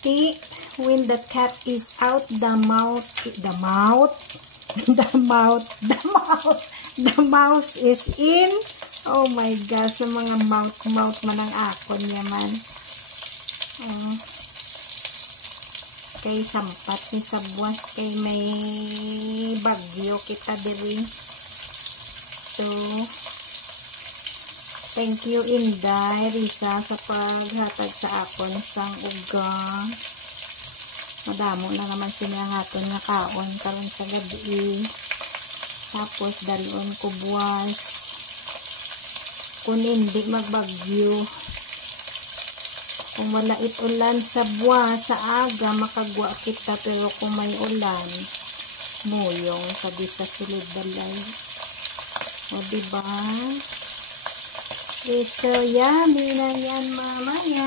tea. When the cat is out, the mouse is in. Oh my gosh, sa mga mouth man ang akon yaman. Kay sampat ni sa buwas, kay may bagyo kita diri. So, thank you Inday, Risa, sa paghatag sa akon sang ugang. Madamo na naman sinahaton nga kaon karon sa gabi. Tapos dalon ko buwas. Kung hindi magbagyo, kung wala ulan sa buwas sa aga, makagwa kita. Pero kung may ulan, muyong sabi sa sulod balay. O diba? So yummy na yan mamaya.